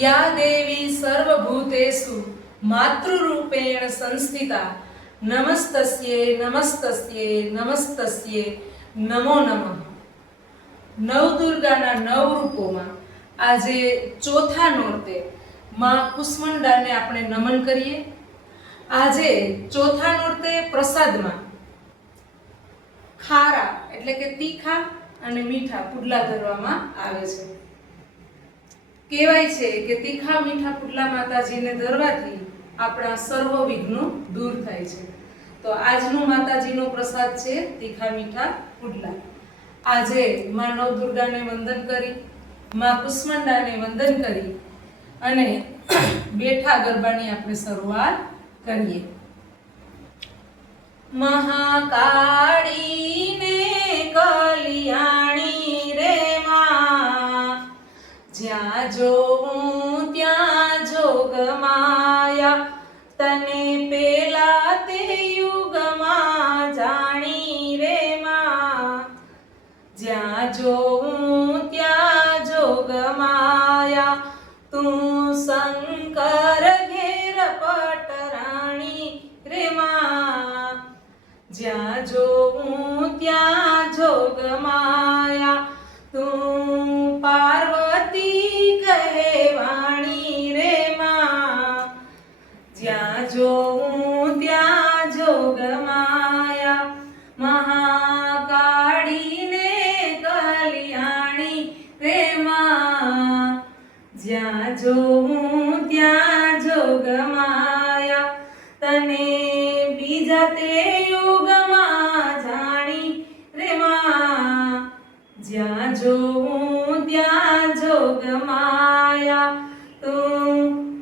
યા દેવી સર્વભૂતેષુ માતૃરૂપેણ સંસ્થિતા નમસ્તસ્યે નમસ્તસ્યે નમસ્તસ્યે નમો નમઃ નવદુર્ગાના નવ રૂપોમાં આજે ચોથા નોરતે માં કુષ્મંડાને આપણે નમન કરીએ. આજે ચોથા નોરતે પ્રસાદમાં ખારા એટલે કે તીખા અને મીઠા પુડલા ધરવામાં આવે છે. કહેવાય છે કે તીખા મીઠા પુડલા માતાજીને ધરવાથી આપણા સર્વ વિઘ્નો દૂર થાય છે. તો આજનો માતાજીનો પ્રસાદ છે તીખા મીઠા પુડલા. આજે માં નવદુર્ગાને વંદન કરી, માં કુષ્મંડાને વંદન કરી અને બેઠા ગરબાની આપણે શરૂઆત કરીએ. મહાકાળીને કલિયાણી જોઉં ત્યાં જોગ માયા. તને પેલા તે યુગમાં જાણી રે માં. જ્યાં જોઉં ત્યાં જોગ માયા. તું શંકર ઘેર પટરાણી રે માં. જ્યાં જોઉં ત્યાં જોગમાયા તું તને બીજા તે યુગમાં જાણી રે માં. જ્યાં જોઉં ત્યાં જોગ માયા. તું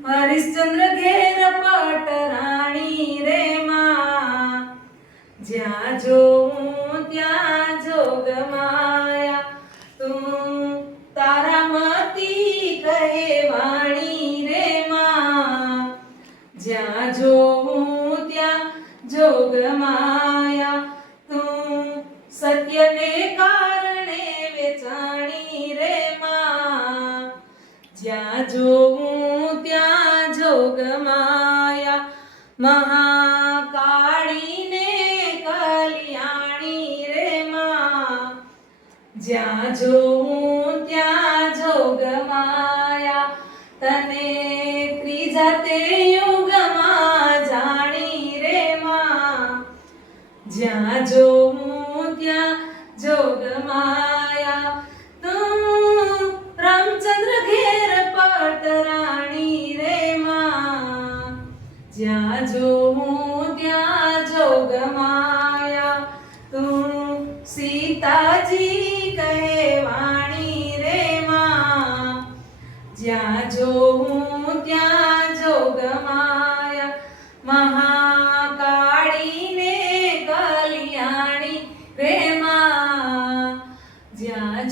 હરિશ્ચંદ્ર ઘેર પટરાણી રે માં. જ્યાં જોઉં ત્યાં જોગ માયા. તું તારા મતી રે જોગમાયા તું સત્યને કારણે વેચાણી રે માં જ્યાં જોવું ત્યાં જોગમાયા મહાકાળીને કલ્યાણી રે માં જ્યાં જોવું ત્યાં જોગમાયા તને ત્રીજા તે યુગમાં જ્યાં જોઉં ત્યાં જોગમાયા તું રામચંદ્ર ઘેર પટરાણી રે માં. જ્યાં જોઉં ત્યાં જોગમાયા તું સીતાજી કહેવાણી રે માં. જ્યાં જોઉં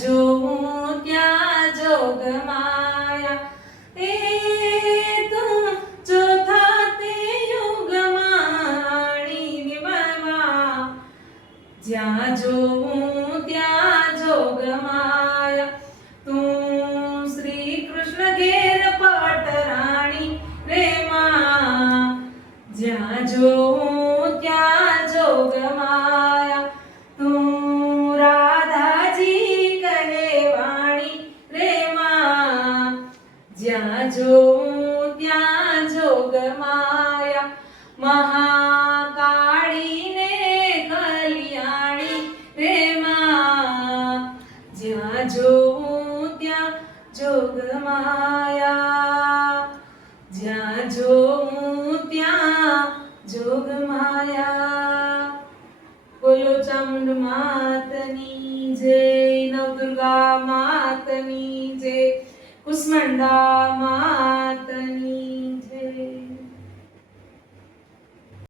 જોઉં ત્યાં જોગમાયા એ તું જો થાતે યુગ માણી વિમળવા જ્યાં જોઉં ત્યાં જોગમાયા તું શ્રી કૃષ્ણ ઘેર પટરાણી રે માં. જ્યાં જોઉં ત્યાં જોગમાયા જ્યાં જોઉં ત્યાં જોગમાયા મહાકાળીને કલ્યાણી રે માં. જ્યાં જોઉં ત્યાં જોગ માયા, જ્યાં જોઉં ત્યાં જોગમાયા બોલો ચામુંડ માતની જય. નવ દુર્ગા જય उस्मंदा मातनी.